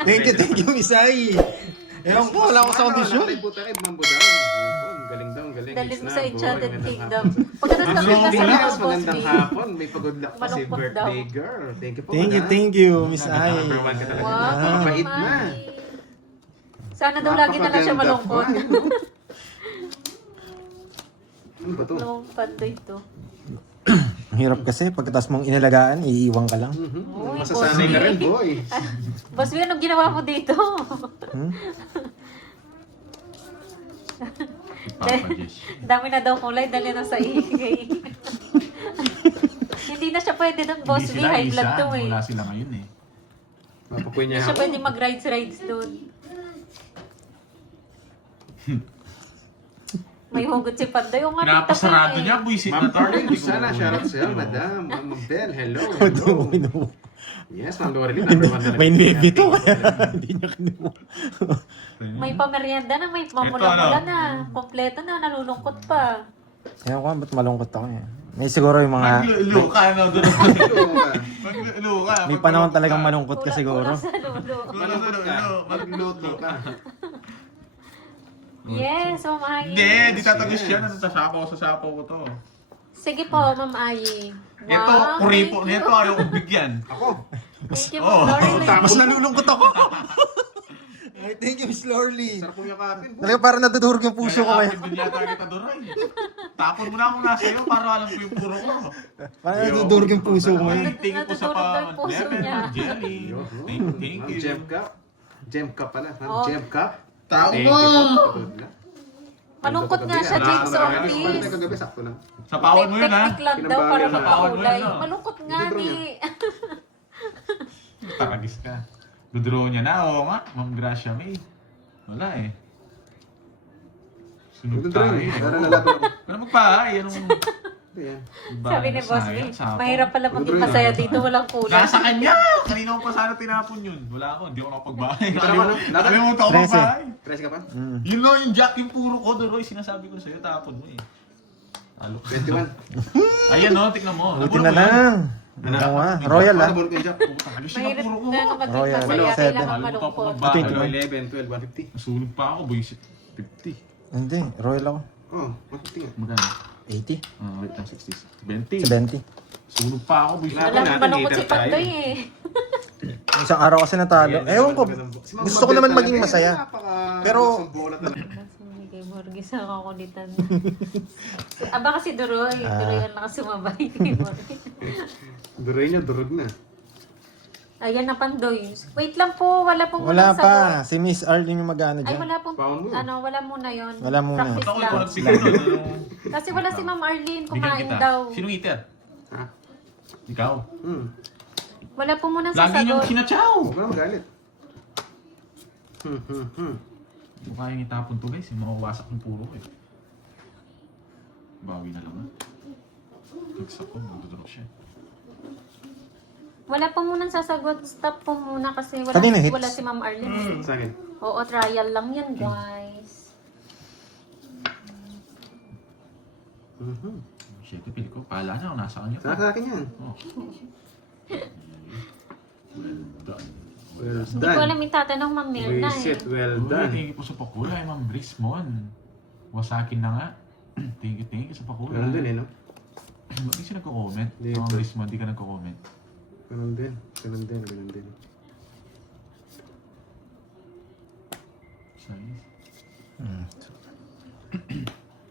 Thank you, Isay. Ewan ko, wala ako sa kondisyon. Galing daw, galing. Dalhin mo sa Enchanted Kingdom. Pagkatapos kami na sa Mas Boss magandang B. hapon. May pag-good luck pa si Malungkot birthday daw. girl. Thank you po. Thank you, Miss Ay. Number one ka talaga. Wow, Napakabait na. Mami. Sana daw lagi na lang siya malungkot. Ano ba to? Nung pandoy to. Ang hirap kasi, pagkatapos mong inalagaan, iiwan ka lang. Uy, Masasanay ka rin, boy. Boss B, anong ginawa mo dito? Hmm? Dami na daw kulay, dali na sa ikay. Hindi na siya pwede doon, Boss B, high blood to eh. Wala sila ngayon eh. Mapapoy Hindi niya siya ako. pwede mag-rides doon. May hugot si Pandoy. Yung nga Pinapasarado niya, buisit Ma'am na to. Tarlin, sana shoutout sa'yo, madam. Ma'am Bell, hello. Yes, Ma'am Loreline, number one talaga. May navy to, kaya hindi niya kinuha. May pamerienda na, may Ito, mamula-mula ano? na. Kompleto na, nalulungkot pa. Ewan ko, ba't malungkot ako eh. May siguro yung mga... Maglulo ka, ano, doon. Hello ka. Maglulo ka. May panahon talagang malungkot ka siguro. Kulang sa lulo. Malungkot ka. Magluto ka. Yes, Ma'am Ayi. Hindi, di tatagos yan. Ano, sasapaw ko to. Sige po, Ma'am Ayi. Ito, kuripo thank you. nito, ayaw kong bigyan. Ako. Thank you, Oh, Ma'am Lorelyn. Mas nalulungkot ako. Ay, thank you, Miss Lorly. Sarap mong yakapin. Talaga parang nadudurog yung puso ko Kaya ngayon. kapit din yata kita doon, ay. Tapon mo na ako nasa iyo para alam ko yung puro ko. Parang nadudurog yung puso ko ngayon. Tingin ko sa Natutulog daw yung puso niya. Jelly. Thank Ma'am you. Gem Cup. Gem Cup pala. Ma'am Oh. Gem Cup. Tao Thank mo! you po. Good luck. Malungkot nga siya, James Kumain Ortiz. tayo kagabi, sakto lang. Sapawan mo yun, ha? Teknik lang daw para Pinambahan na. magpakulay. Sapawan mo yun, Malungkot nga Hindi, bro, ni... Taragis ka. Dudraw niya na, oo nga. Ma'am Gracia May. Wala eh. Sunod Ito tayo. rin. Para nalaban ako. Pero magpahay, anong... Ayan. Sabi ni Boss B, Sayang, sapaw. mahirap pala maging masaya dito, walang kulay. Nasa kanya! Kanina ko pa sana tinapon yun. Wala ako, hindi ako nakapagbahay. Ito naman, no? Nakalimutan ko 13. magbahay. Tres ka pa? Yun lang yung jack, yung puro ko, Doroy. Sinasabi ko sa'yo, tapon mo eh. Talo ka. 21. Ayan no, tignan mo. Buti na lang. Oo nga. Royal ah. Ano yung Jack? Talis yung Mahirap puro ko. na maging Royal. masaya, Walo, kailangan seven. malungkot. Bakit? 11, 12, 150. Nasunog pa ako, boys. 50. Hindi, Royal ako. Oh, 150 nga. Magkano? 80. Wait lang, 60. 70. Sunog pa ako, boys. Wala. Alam, natin, malungkot si leader tayo. Pandoy eh. Isang araw kasi natalo. Ewan ko. Gusto ko naman maging masaya. Pero- Kay Borges ang kakulitan. Aba kasi Duroy. Duroy ang nakasumabay kay Borges. Duray niya, durog na. Ayan na Pandoy. Wait lang po, wala pong Wala unang pa. sagot. Si Miss Arlene yung mag-ano Ay, dyan. wala pong, Paon mo. wala muna yun. Wala muna. Practice Ako lang. yung nagsiguro. Kasi wala si Ma'am Arlene, Bigyan kumain kita. daw. Sino eater? Ha? Ikaw. Wala po muna Lagi niyong sasagot. kinachaw. Huwag ka na magalit. Hindi ko kayang itapon to guys. Yung mga wasak ng puro ko eh. Bawi na lang ah. Nagsak ko, magdudurok siya. Wala po muna sasagot. Stop po muna kasi wala, Kanina hits? wala si Ma'am Arlene. Sa akin. Oo, trial lang yan, guys. Shit, pili ko. Pala na ako, nasa kanya Sa pa. akin yan. Oh. Well done. Well Hindi ko alam done. yung tatanong Ma'am Mirna eh. Reset, well Uy, done. thank you po sa pakulay, Ma'am Brismon. Wasakin na nga. Thank you sa pakulay. Ganun din eh, no? Hindi siya nagko-comment. Hindi. Ma'am Brismon, di ka nagko-comment. Ganun din. Ganun din, ganun din. Size.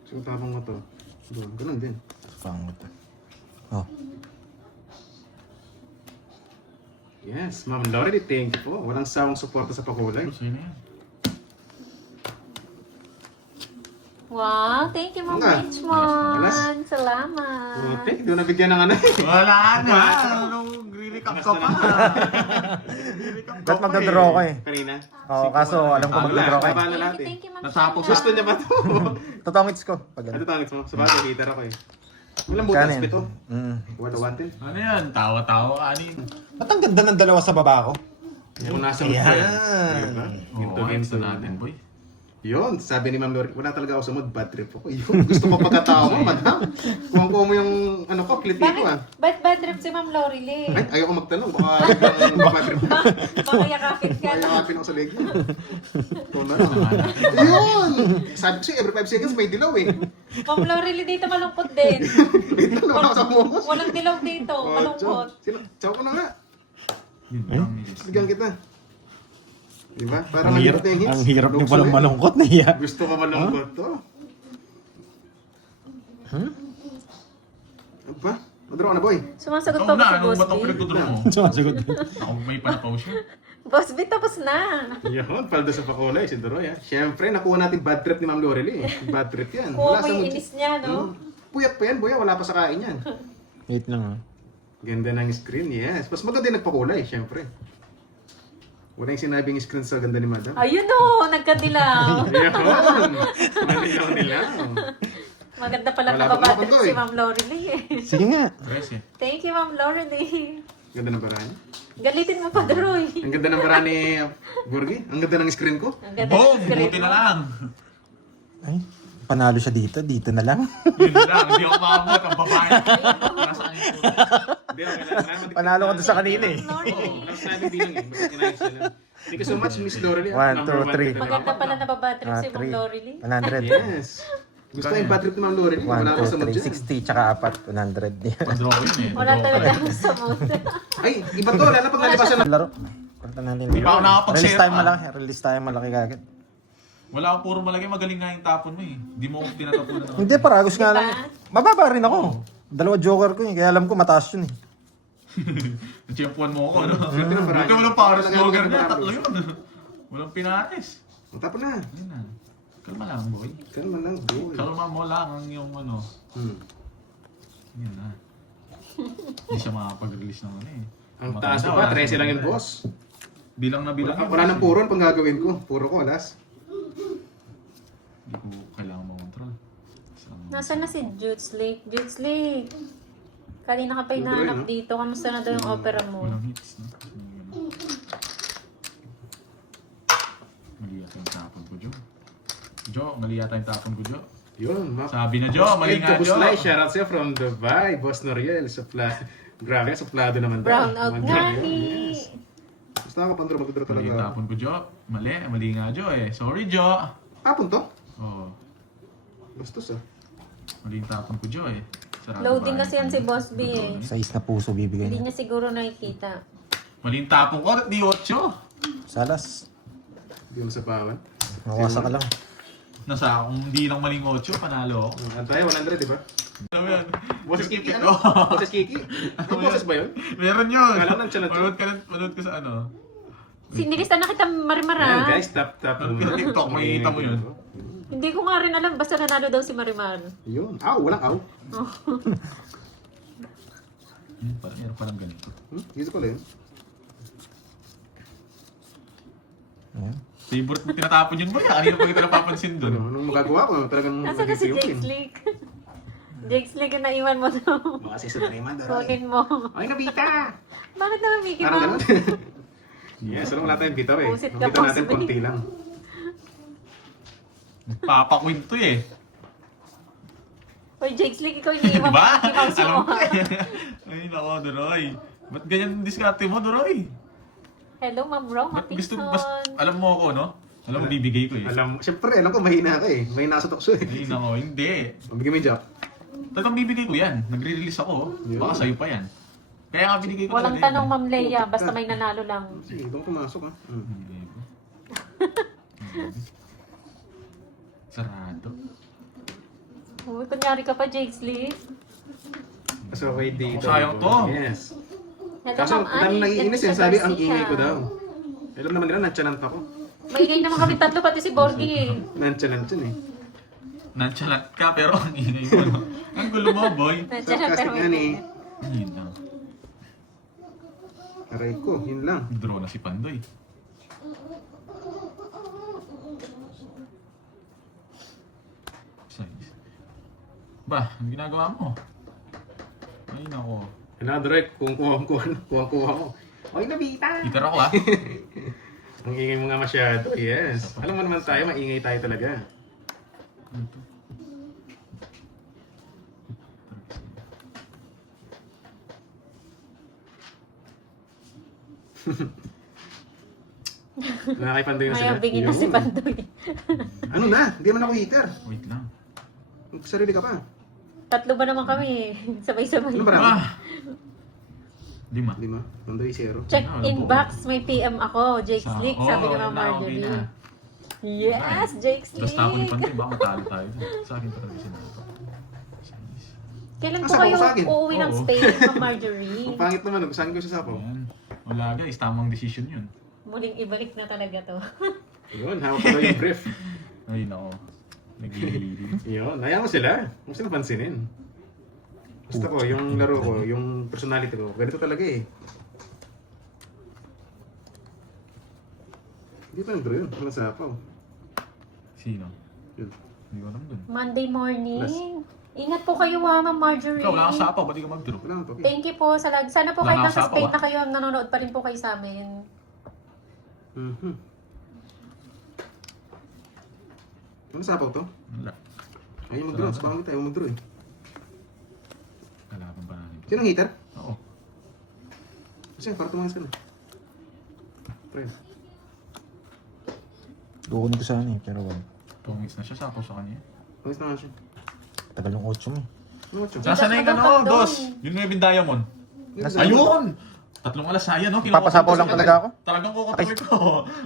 So, tapang mo to. Doon, ganun din. Pangot. Oh. Yes, Ma'am Lorelyn, thank you po. Walang sawang suporta sa pakulay. Sino yan? Wow, thank you Ma'am Nga. Richmond. Alas. Salamat. Puti, hindi ko nabigyan ng ano eh. Wala na! Anong really cup ka pa? Ba't magdadraw ko eh? Kanina. Oo, kaso alam ko magdadraw ko eh. Paano natin? Thank you Ma'am Natapos Sheila. Gusto niya ba ito? Totongits ko. Pag Ano ano. tangit mo? Sa bagay, leader ako eh. Walang butas, Kanin. pito. What Wala wantin. Ano yan? Tawa-tawa, anin. Ba't ang ganda ng dalawa sa baba ko? Kung nasa Ayan. mo yan. Oo, Ginto, ginto gusto natin, boy. Yun, sabi ni Ma'am Lori, wala talaga ako sa mood, bad trip ako. Yun, gusto ko pagkatao mo, madam. Kuha mo yung, ano ko, clip ko ah. Ba't bad trip si Ma'am Lorelie? Ay, ayaw ko magtanong, baka yung bad trip ko. Baka yakapin ka Ayaw na. kapin ako sa leg niya. Ito na lang. Yun! Sabi ko sa'yo, every 5 seconds may dilaw eh. Ma'am Lorelie dito malungkot din. Wait lang, wala ako sa mukos. Walang dilaw dito, malungkot. Sino? Tsaw ko na nga. Yun lang, miss. Bigyan kita. Diba? Parang Ang hirap, nandito yung hits. ang hirap niyo Lukso palang eh. malungkot na iya. Gusto ko malungkot to. Aba? Madraw ka na, boy. Sumasagot Ikaw pa ba na, si anong Boss batang B? pinagtuturo mo? Sumasagot din. Ako may panapaw siya. Boss B, tapos na. Yun, paldo sa pakulay, si Doroy. Siyempre, nakuha natin bad trip ni Ma'am Lorelie. Bad trip yan. Kuha Wala mo sa yung mood. inis niya, no? Puyat pa yan, boy. Wala pa sa kain yan. Wait lang ah. Ganda ng screen, yes. Mas maganda yung nagpakulay, siyempre. Wala yung sinabing screen sa ganda ni Madam. Ayun o, nagkadilaw. Yun! Manilaw nila. Maganda pala Wala na pang babatrip makundo si eh. Ma'am Lorelie eh. Sige nga. Tres eh. Thank you, Ma'am Lorelie. Ganda ng barani. Galitin mo pa, Droy. Ang ganda ng barani, Burgi. Ang ganda ng screen ko. Ang ganda Boom! ng screen Buti mo. na lang. Ay, panalo siya dito na lang. Yun lang, hindi ako makamot. Ang babae. Nasaan ito? Hindi, okay lang. Panalo ko doon sa kanina eh. Oo, lang sabi din lang eh. Basta kinayos nila. Thank you so much, Miss Lorelie. 1, 2, 3. Maganda pala na babatrip si Ma'am 3. Lorelie. 100. Yes. Gusto ko yung bad trip ni Ma'am Lorelie. 1, Wala ako sa mood 2, dyan. 3, 60, tsaka 4, 100. Pandraw ko yun eh. Wala Pandraw ko talaga eh. ako sa mood. Ay, iba to. Lalo pag nalipasan na. Laro. Pagka natin. Hindi pa ako nakapag-share Release time pa. malaki. Release time malaki kagad. Wala akong puro malaki. Magaling nga yung tapon mo eh. Hindi mo ako tinatapunan naman. Hindi, paragos nga Diba? lang. Mababa rin ako. Dalawa joker ko eh. Kaya alam ko mataas yun eh. Natsyempuan mo ako, no? Swerte ng barani. Buti walang pares Talaga vlogger maganda na. ng Tatlo barani. yun. Walang pinatis. Tapos na. Ayun na. Kalma lang, boy. Kalma lang, boy. Kalma mo lang ang yung ano. Yun na. Hindi siya makapag-release ng ano eh. Ang Matanda, taas ko wala pa, 13 siya lang yung maganda. boss. Bilang na bilang Wala nang puron pang gagawin ko. Puro ko, alas. Hindi ko kailangan makontrol. Nasaan na si Judes Lake? Judes Lake! Kanina ka pa Tuloy, hinahanap no? dito. Kamusta na daw yung opera mo? Walang hits, no? Mali yata yung tapon ko, Jo. Jo, mali yata yung tapon ko, Jo. Yun, Mac. Sabi na, Jo, mali nga, Jo. Kabuslay, shoutout sa'yo from Dubai. Boss Noriel, grabe, suplado naman daw. Brown out Naman nga daw, ni. yes. Gusto ako pandro, magdodro Mali talaga. yung tapon ko, Jo. Mali nga, Jo eh. Sorry, Jo. Hapon to? Oo. Bastos ah. Mali yung tapon ko, Jo eh. Sarado Loading ba? kasi yan si Boss B eh. Size na puso bibigay Hindi niya. niya siguro nakikita. Mali yung tapon ko, at di 8. Salas. Hindi mo sa pawan. Mawasa ka lang. Nasa, kung hindi lang maling 8, panalo ako. Ang tayo, 100, di ba? Ano yan? Boses Kiki, Skip ano? ko. Boses Kiki? Yung boses ba yun? Meron yun. Kala ko nandiyan na to. Manood ka sa ano. Sinilista na kita Ayan Marimara. guys, tap. Ano yung TikTok, makikita mo yun. Hindi ko nga rin alam. Basta nanalo daw si Marimar. Yun. Aw, walang aw. Parang meron palang ganito. Dito ko lang. Ayan. Favorite mo tinatapon yun ba? Kanina pa kita napapansin Ano, doon. anong magagawa ko? Talagang Nasaan na si Jake Slick? Jake Slick yung naiwan mo daw. Baka si Sudraman, Kunin mo. Ay, nabita! Bakit naman Mickey Parang Mouse? ganun. Yes, alam wala tayong bitaw eh. Pusit Ang ka, bitaw natin Boss B. konti lang. Papakwento eh. Oy, Jake Slick, ikaw iniiwan mo Diba? Mickey Mouse Alam mo. ko eh. Ay, nako, Doroy. Ba't ganyan ang diskarte mo, Doroy? Hello, Ma'am Ro. Ba't gusto mo, Matinson. alam mo ako, no? Alam mo, bibigay ko eh. Alam, syempre, alam ko mahina ka eh. Mahina sa tukso eh. Ay, nako, hindi. Mabigyan mo yung job. Talagang bibigay ko yan. Nagre-release ako. oh. Yun. Baka sa'yo pa yan. Kaya nga binigay ko Walang talaga tanong, yan. Ma'am Leia. Basta may nanalo lang. Sige, itong pumasok ah. Sarado. Uy, kunyari ka pa, Jake Slick. So, okay dito. Sayang to. Yes. Hello, Kaso, Ma'am dami Annie. nangiinis eh. Ganda Sabi, sa ang ingay ko Garcia. daw. Alam naman nila, nanchanant ako. Maingay naman kami tatlo, pati si Borgie eh. Nanchanant yun eh. Nonchalant ka, pero ang ingay mo, no? Ang gulo mo, boy. Nandiyan na Sarcastic pero yan eh. Yun lang. Aray ko, yun lang. Draw na si Pandoy. Size. Ba, ang ginagawa mo? Ay, nako. Another right, kuha ko. Okay, nabita! Hitter ako ah. Ang ingay mo nga masyado, yes. Alam mo naman tayo, maingay tayo talaga. Ano to? Nakakaipandoy na sila. Mayabingin na si Yun. Pandoy. Ano na? Hindi naman ako heater. Wait lang. Sarili ka pa. Tatlo ba naman kami? Sabay-sabay. Ano ba rin? Ah! 5. 5. Pandoy, 0. Check Ano, inbox, may PM ako. Jake Slick, sabi ni Ma'am okay Marjorie. na. Yes, Jake Slick. Basta ako ni Pantoy, baka matalo tayo dun. Sa akin pa rin sinabi. Kailan po Sasapaw kayo sa akin. uuwi ng Oo. Spain, Ma'am Marjorie? Ang pangit naman, saan ko sa sapaw? Ayan. Wala guys, tamang decision yun. Muling ibalik na talaga to. Yun, hawak ko daw yung brief. Ay nako. Nagigilili. Yun, ayaw ko sila. Huwag sila pansinin. Basta ko, yung laro ko, yung personality ko, ganito talaga eh. Hindi pa yung bro yun, walang sapaw. Sino? Yun. Hindi ko alam dun. Monday morning. Ingat po kayo ha, Ma'am Marjorie. Ikaw, wala kang sapaw, ba't di ka mag-draw? Wala nga to. Thank you po sa lag. Sana po Wala kahit na nasa usapaw, Spain ah. na kayo, nanonood pa rin po kayo sa amin. Mhm. Ano sapaw to? Wala. Ayaw mag-draw, sa pangit ayaw mag-draw eh. Kalaban pa natin. Sino ang heater? Oo. Kasi para tumangis ka na. Friend. Kukunin ko sana eh, pero wala. Tungis na siya, sapaw sa kanya. Tumangis na nga siya. Tagal yung 8 mo eh. Ano ba siya? Nasaan na yung ano, Doon. dos? Yung 9 diamond. Nasaan? Ayun! 3 alas na yan, no? Kinukuha Papasapaw ko lang sa- talaga ako? Talagang kukontrol ko.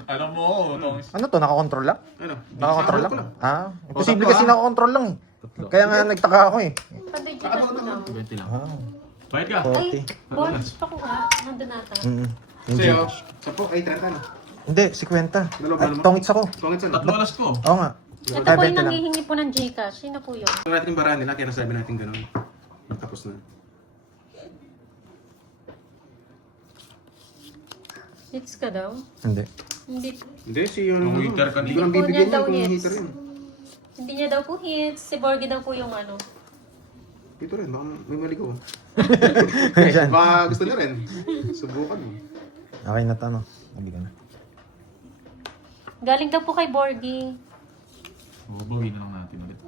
Alam mo, tungis. Ano to, nakakontrol lang? Ano? Nakakontrol Sapaw lang? ko Ah, imposible tatlo, kasi ah. nakakontrol lang eh. Kaya nga nagtaka ako eh. Pandoy, Gcash mo na. 20 lang. Ah, Bayad ka. Ay, 40. bonus pa ko ha. Nandun nata. Mm. Hindi. Sa'yo, 10, ay 30 na. Hindi, 50. Dalawa Ay, naman. tongits ako. Tungit saan? 3 alas ko. Oo nga. Ito Kaya po 20 yung lang. nangihingi po ng Gcash. Sino po yun? Ito natin yung baraan nila, kaya nasabi natin gano'n. Tapos na. Hits ka daw? Hindi. Hindi. Hindi, si yun. Ang heater kanina. Hindi ko nang Hindi po bibigyan niya yun daw kung hits. heater yun. Hindi niya daw po hits. Si Borgie daw po yung ano. Dito rin, baka may mali ko. Ayan. Baka gusto niya rin. Subukan mo. Okay na to, no? Sabi ka na. Galing daw po kay Borgie. Bawin na lang natin ulit.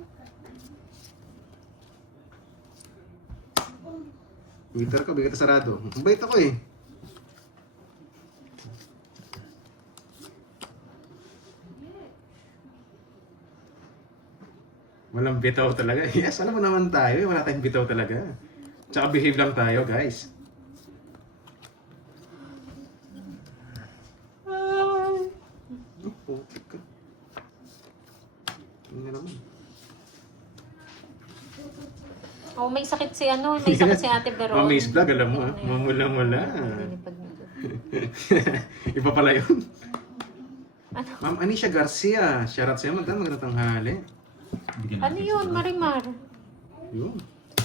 Heater ko, bigyan sarado. Ang bait ako eh. Walang bitaw talaga. Yes, alam mo naman tayo. Wala tayong bitaw talaga. Tsaka behave lang tayo, guys. Oh, putik ka. Tingnan naman. Oh, may sakit si ano. May sakit si Ate Veron. Mami's vlog, alam mo ha. Mamula-mula. Nilipad na to. Iba pala yun. Ano? Ma'am Anisha Garcia. Shoutout sa'yo. Magandang tanghali. Bigyan Ano natin yun, siguro. Marimar? Yun.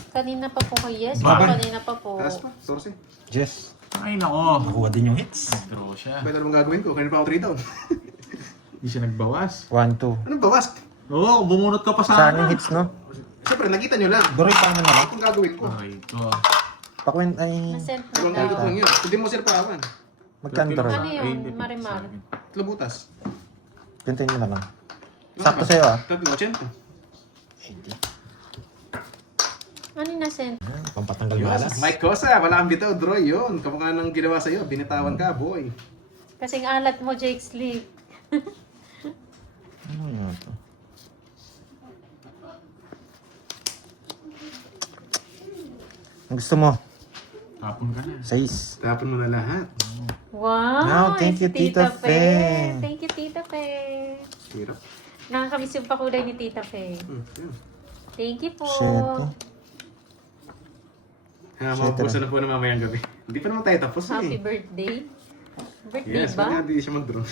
Kanina pa po kay Yes. Baba. Kanina pa po. Taas pa. Sorry. Jess, Ay nako. nakuha din yung hits. Draw siya. Pwede naman gagawin ko. Kanina pa ako 3 down. Hindi siya nagbawas. 1, 2. Anong bawas? Oo, bumunot ka pa sa Saan yung hits, no? Siyempre, nakita nyo lang. Doray, paano na lang? Anong gagawin ko? Aray ko. Pakwent ay... Nasend Dalawang na ulit daw. lang yun. Hindi mo sir parawan. Magkano Ano doray? yun, Marimar? Tatlo butas. Continue na lang. Sakto sa'yo ah. Tatlo, 80. Ano yung nasend? Pampatanggal Yun. malas. Mike Cosa, wala kang bitaw, Droy. Yun. Kamukha nang ginawa sa'yo. Binitawan ka, boy. Kasing alat mo, Jake Slick. Ano yun ito? Ang gusto mo? Tapon ka na. 6. Tapon mo na lahat. Wow! Wow, thank you, si Tita Fe. Thank you, Tita Fe. Hirap. Nakakamiss yung pakulay ni Tita Fe. Yun. Thank you po. Shit. Mapupusan na po na mamayang gabi. Hindi pa naman tayo tapos Happy eh. birthday. Birthday Yes, ba? wala hindi siya mag-draw.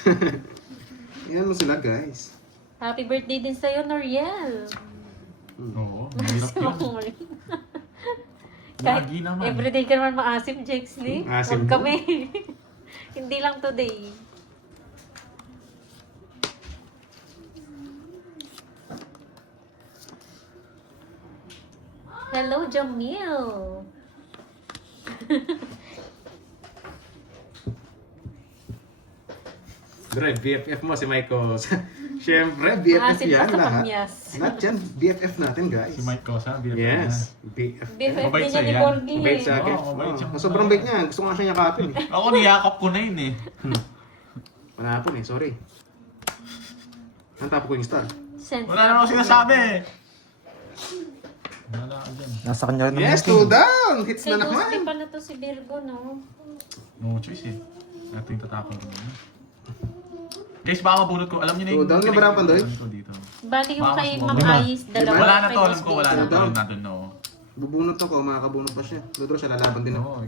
Yan mo sila, guys. Happy birthday din sa'yo, Noriel. Oo, mahirap Si yun. Mamuri. Kahit Lagi naman. everyday ka naman maasim, Jake Slick. Asim Huwag po. kami. Hindi lang today. Hello, Jamil. Dre, BFF mo si Michael. Siyempre, BFF Asin yan pa sa lahat. kamyas. Lahat yan, BFF natin guys. Si Mike Cosa, BFF Yes, BFF. BFF Mabait din niya ni siya yan. Borgie Mabait eh. sa akin. Oo, mabait siya. Sobrang bait niya. Gusto ko nga siya yakapin eh. Ako niyakap ko na yun eh. Manapon eh, sorry. Ang tapo ko yung star. Wala naman ako sinasabi. Wala ka dyan. Nasa kanya rin Yes, naman. 2 down! Hits Si na Gusti naman. pala to si Virgo, no? No choice eh. Ito yung tatapon ko na. Guys, baka mabunot ko. Alam niyo na yung... Oh, down na ba napan, Doy? ko dito. Bali yung Baka kay mas Ma'am mababa. Ais, dalawa. Wala na kay to, alam Boss ko. B. Wala na to. Down. Nandun no. Bubunot ako, makakabunot pa siya. Dodro siya, lalaban din ako. Oo.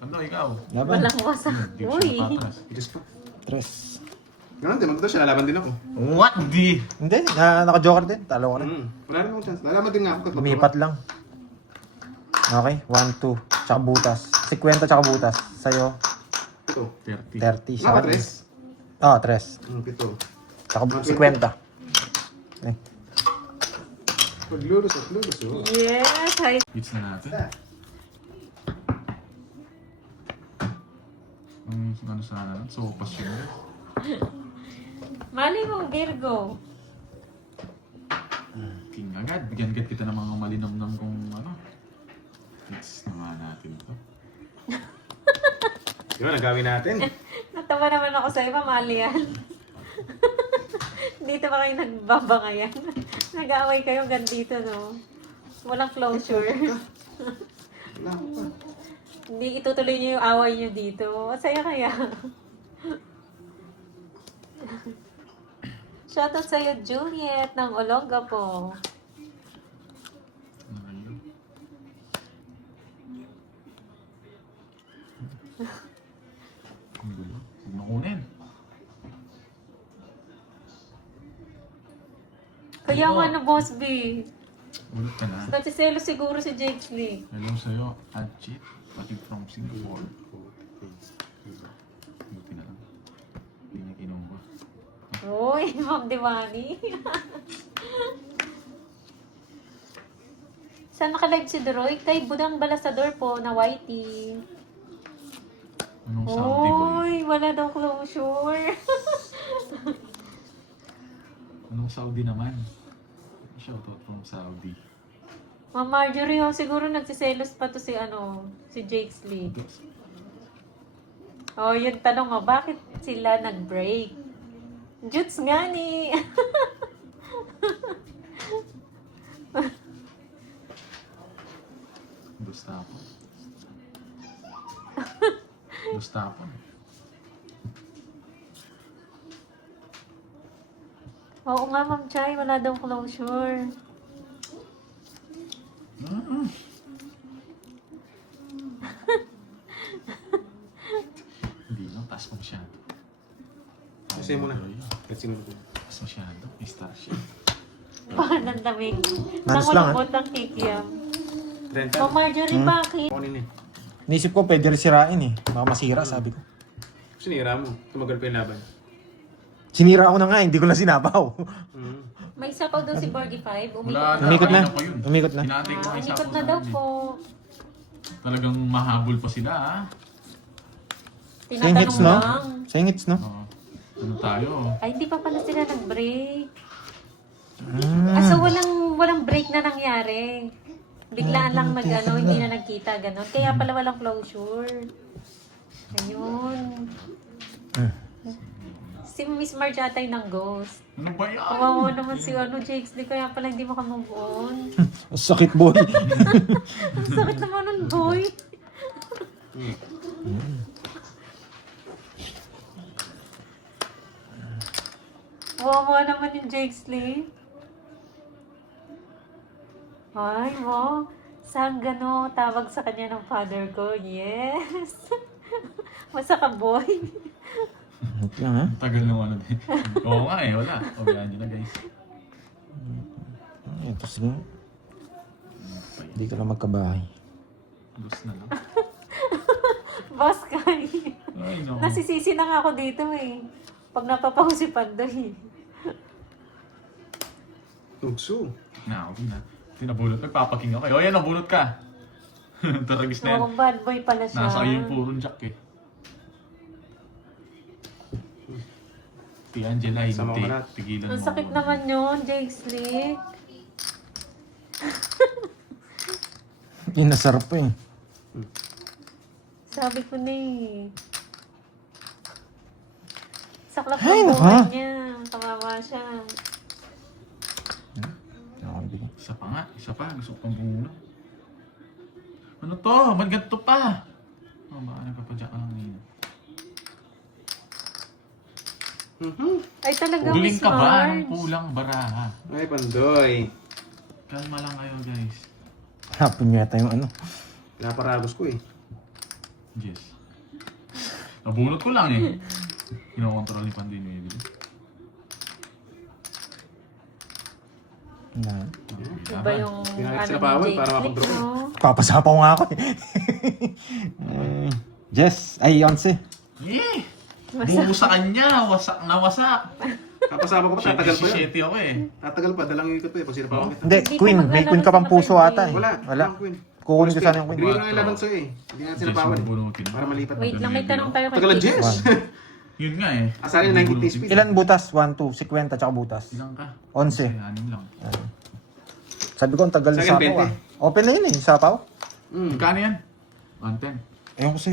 Ano, ikaw? Laban. Walang wasak. Di ko Uy. siya patras. Diyos pa. Tres. Ganun din, magdodro siya, lalaban din ako. What the? Hindi, naka-joker din. Talo ko rin. Wala rin akong chance. Lalaban din nga ako. Lumipat lang. Okay, 1, 2. Tsaka butas. 50 tsaka butas. Sa'yo, Ito. 30. 30. Sa Naka akin. 3. Ah, 3. Pito. Tsaka 50. Eh, Paglulos at lulos. Oh. Yes, hi. Hits na natin. Ano sana nun? So, pasyon. Mali mo, Virgo. King agad. Bigyan agad kita ng mga malinamnam kung ano. Hits naman natin to. Yun, nagawin natin. Natawa naman ako sa'yo, mamali yan. Dito ba kayo nagbabangayan? Nag-aaway kayo hanggang dito, no? Walang closure. Wala ko pa. Hindi itutuloy niyo yung away niyo dito. Masaya kaya. Shoutout sa'yo, Juliet, ng Olongapo. Ano yun? Ang gulo. Huwag makunin. Kaya nga na, Boss B. Ulit ka na. Nagsiselo siguro si Jake Lee. Hello sa'yo, Anchit. Pati from Singapore. Buti na lang. Hindi na kinuha. Uy, Ma'am Diwani. Saan nakalive si Doroy? Kay Budang Balasador po na Whitey. Anong Saudi boy? Uy, wala daw closure. Anong Saudi naman? Shoutout from Saudi. Ma'am Marjorie, oh, siguro nagsiselos pa to si si Jake Lee. Oh, yung tanong mo, bakit sila nag-break? Juts nga ni. Gustapon. Gustapon. Oo nga, Ma'am Chay, wala daw closure. Ah. Hindi lang, taas mo masyado. Kasi mo na. Let's see mo na. Taas masyado. May star siya. Baka ng lamig. Manas lang, Nangulubot ang kikiam. 30. Ma'am Marjorie, bakit? Kunin eh. Nisip ko, pwede rin sirain eh. Baka masira, sabi ko. Sinira mo. Tumagal pa yung laban. Sinira ako na nga, hindi ko na sinabaw. May sapaw daw si Borgie 5. Wala Umikot na. kanina pa yun. Umikot na. Hinatay ko may Umikot sapaw na sa daw amin. po. Talagang mahabol pa sila ah. Saying hits, Tinatanong no? lang. Saying hits, no? Oo. Ano tayo? Ay, hindi pa pala sila nag-break. Mm. So walang break na nangyari. Biglaan lang hindi na nagkita, gano'n. Kaya pala walang closure. Ayun. Si Miss Marge atay ng ghost. Ano ba yan? Kawawa naman si Jakes. Di kaya pala hindi makamove on. Sakit, boy. Ang sakit naman nun, boy. Kawawa naman yung Jakes Lee. Ay, mo. Saan gano tawag sa kanya ng father ko? Yes. Masaka, boy. Wait lang, ha? Ang tagal ng ano din. Oo nga eh, wala. O, yan nyo na guys. Ito sige. Hindi ka lang magkabahay. Lose na lang. Boss Kai. Ay, no. Nasisisi na nga ako dito eh. Pag napapaw si Pandoy. Tugso. Na, okay na. Tinabulot. Nagpapaking ako. O, yan, nabulot ka. Taragis na yan. Mukhang bad boy pala siya. Nasa iyo yung purong jack eh. Si Angela, Sama ko hindi. lahat. Tigilan Ang mo sakit ako. naman yun, Jake Slick. Inasarap pa eh. Sabi ko na eh. Saklap Ay, ng naka. buhay niya. Kawawa siya. Nakakabigay. Isa pa nga, isa pa. Gusto ko pang bumulong. Ano to? Ba't ganito pa? Oh, baka nagpapadyak ka lang ngayon. Ay, talagang Guling ka ba? smart. Anong kulang baraha? Ay, Pandoy. Kalma lang kayo, guys. Hapon nyo yata yung ano. Pinaparagos ko eh. Yes. Nabunot ko lang eh. Kinokontrol ni Pandoy ni Emily. Yan. Iba yung Pinakit ano sila ni Pawel Jake para Slick, makapag-draw. no? Papasapaw nga ako eh. Jess, ay 11. Eh! Buo sa kanya! Wasak na wasak! Kapasama ko pa, tatagal pa yun. Shitty ako eh. Tatagal pa, dalang ikot pa eh. Pag sinapawan kita. Hindi, Hindi queen. pa May maglalaro queen ka pang sa puso Queen. ata eh. Wala. Wala. Walang queen. Kukunin ko sana yung Bigyan queen. ko na yung laban sa'yo eh. Hindi na sinapawan eh. bunutin. Para malipat. Wait lang, may tanong tayo kay Tagal ang Jake. Jess. Yun nga eh. Asalin 90 speed. Ilan butas? 1, 2, 50 tsaka butas. Ilang ka? 11. Anim lang. Sabi ko, ang tagal Sa sa akin, sapaw ah. Open na yun eh, sapaw. Mm. Magkano yan? 110. Ewan ko sa'yo.